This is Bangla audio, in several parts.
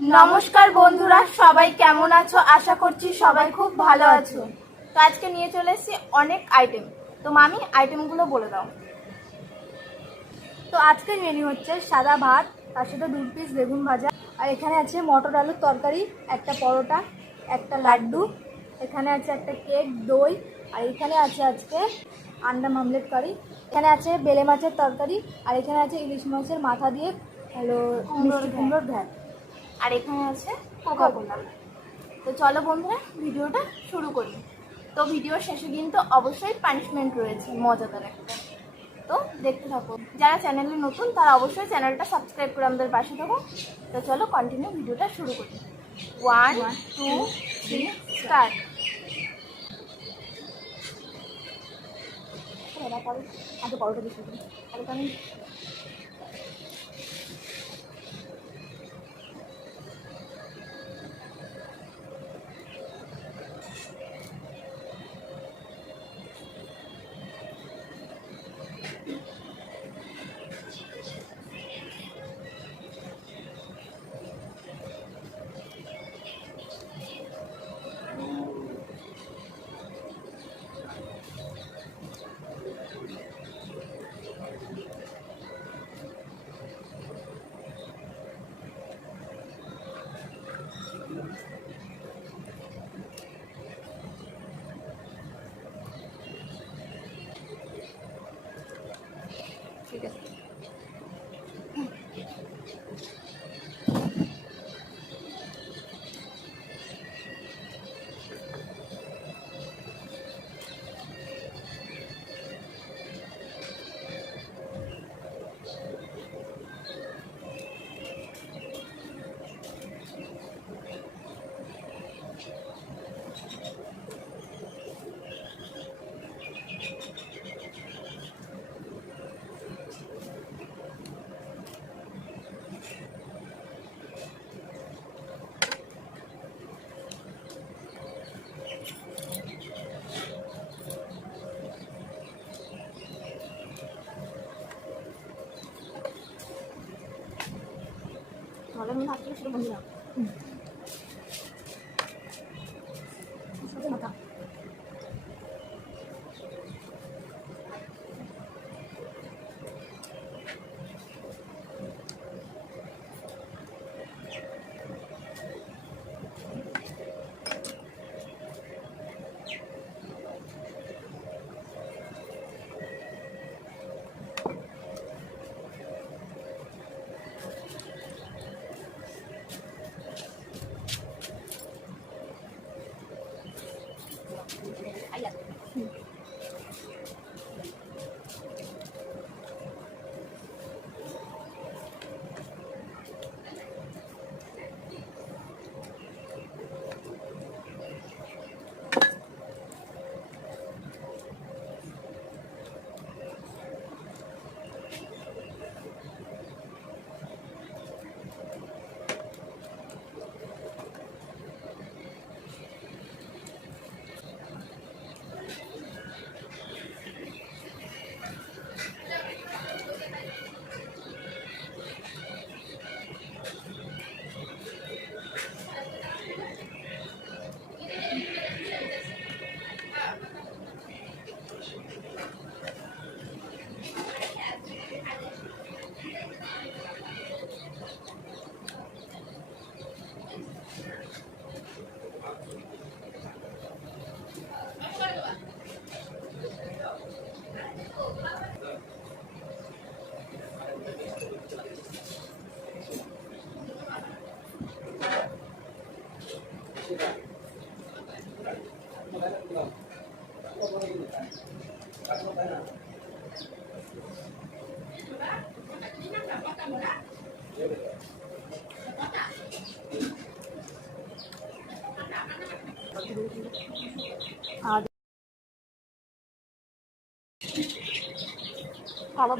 নমস্কার বন্ধুরা, সবাই কেমন আছো? আশা করছি সবাই খুব ভালো আছো। তো আজকে নিয়ে চলে এসেছি অনেক আইটেম। তো মামি, আইটেমগুলো বলে দাও। তো আজকের মেনু হচ্ছে সাদা ভাত, তার সাথে 2 পিস বেগুন ভাজা, আর এখানে আছে মটর আলুর তরকারি, একটা পরোটা, একটা লাড্ডু, এখানে আছে একটা কেক, দই, আর এখানে আছে আজকে আন্ডা মামলেট কারি, এখানে আছে বেলে মাছের তরকারি, আর এখানে আছে ইলিশ মাছের মাথা দিয়ে মিষ্টি কুমড়োর ঘ্যাট, আর এখানে আছে কোকা কোলা। তো চলো বন্ধুরা, ভিডিওটা শুরু করি। তো ভিডিও শেষে কিন্তু অবশ্যই পানিশমেন্ট রয়েছে, মজাদার একটা। তো দেখতে থাকো। যারা চ্যানেলে নতুন তারা অবশ্যই চ্যানেলটা সাবস্ক্রাইব করে আমাদের পাশে থাকো। তো চলো কন্টিনিউ ভিডিওটা শুরু করি। 1 2 3 স্টার্ট। আগে পরোটা দিয়ে শুরু করি। আমি ঠিক আছে। ভালো মনে আসলে শুরু বন্ধুরা। মাথা আর খাওয়া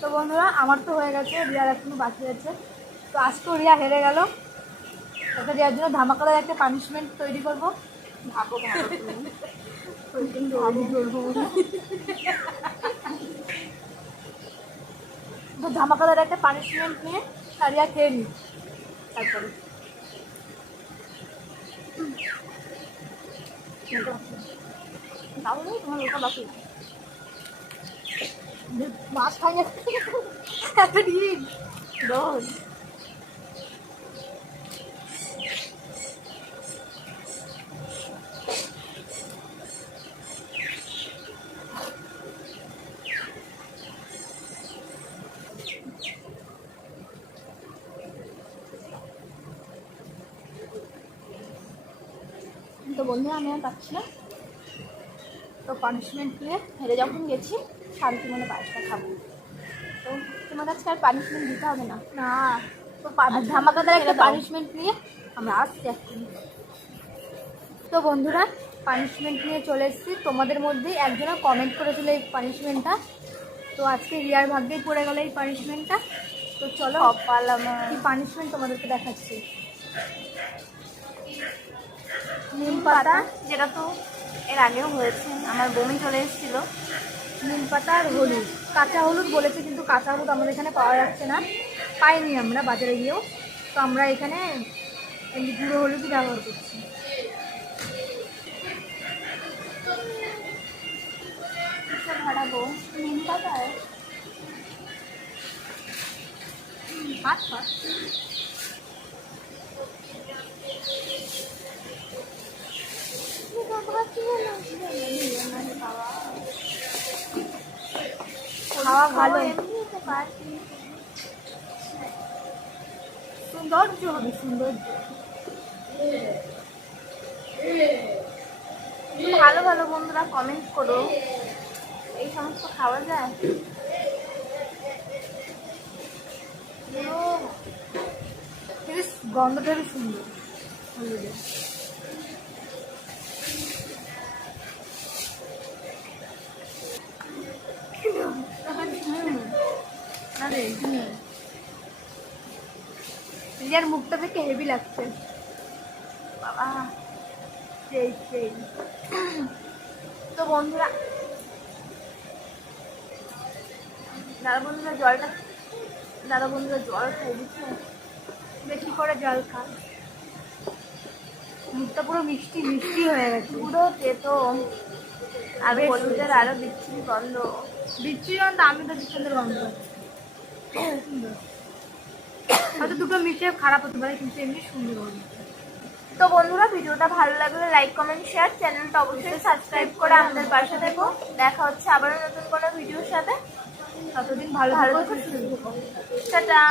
তো বন্ধুরা আমার তো হয়ে গেছে, রিয়ার এখনো বাকি আছে। তো আজকেও রিয়া হেরে গেল। এটা রিয়ার জন্য ধামাকাদার একটা পানিশমেন্ট তৈরি করবো। তো ধামাকাদার একটা পানিশমেন্ট নিয়ে রিয়া খেয়ে নি তারপরে। তাহলে তোমার ওটা বাকি মাছ খাই না এত ডিম রোজ। তো বন্ধুরা আমি আর পাচ্ছি না। তো পানিশমেন্ট নিয়ে হেরে যখন গেছি শান্তি মনে পায়েসটা খাবো। তো তোমার কাছে আর পানিশমেন্ট দিতে হবে না। না, তো আর ধামাকাদার একটা ছেড়ে দাও। পানিশমেন্ট নিয়ে আমরা আসছি এক্ষুনি। তো বন্ধুরা পানিশমেন্ট নিয়ে চলে এসেছি। তোমাদের মধ্যে একজনা কমেন্ট করেছিল এই পানিশমেন্টটা, তো আজকে রিয়ার ভাগ্যেই পড়ে গেল এই পানিশমেন্টটা। তো চলো কপাল আমার। কি পানিশমেন্ট তোমাদেরকে দেখাচ্ছি। নিম পাতা, যেটা তো এর আগেও হয়েছে, আমার বমি চলে এসেছিলো। নিম পাতা আর হলুদ, কাঁচা হলুদ বলেছে কিন্তু কাঁচা হলুদ আমাদের এখানে পাওয়া যাচ্ছে না, পাইনি আমরা বাজারে গিয়েও। তো আমরা এখানে এমনি গুঁড়ো হলুদই ব্যবহার করছি। ভাড়াবো নিম পাতায় আচ্ছা খাওয়া ভালো, সৌন্দর্য হবে সৌন্দর্য। ভালো ভালো বন্ধুরা কমেন্ট করো, এই সমস্ত খাওয়া যায়? গন্ধটা খুব সুন্দর হলুদের। রিয়ার মুখটা থেকে হেভি লাগছে বাবা। সেই সেই। তো বন্ধুরা, দাদা বন্ধুরা জলটা, দাদা বন্ধুরা জল খাই দিচ্ছে, বেশি করে জল খা, মুখটা পুরো মিষ্টি মিষ্টি হয়ে গেছে। পুরো তেতো আর বেশ হলুদের হয়েছে। আরো বিচ্ছিরি গন্ধ। বিচ্ছিরি গন্ধ, আমি তো সুন্দর গন্ধ সুন্দর। হয়তো দুটো মিশে খারাপ হতে পারে কিন্তু এমনি সুন্দর গন্ধ। তো বন্ধুরা ভিডিওটা ভালো লাগলে লাইক কমেন্ট শেয়ার, চ্যানেলটা অবশ্যই সাবস্ক্রাইব করে আমাদের পাশে থেকো। দেখা হচ্ছে আবারও নতুন কোনো ভিডিওর সাথে। ততদিন ভালো ভালো থাকো, থেকো, সুস্থ থেকো। টাটা।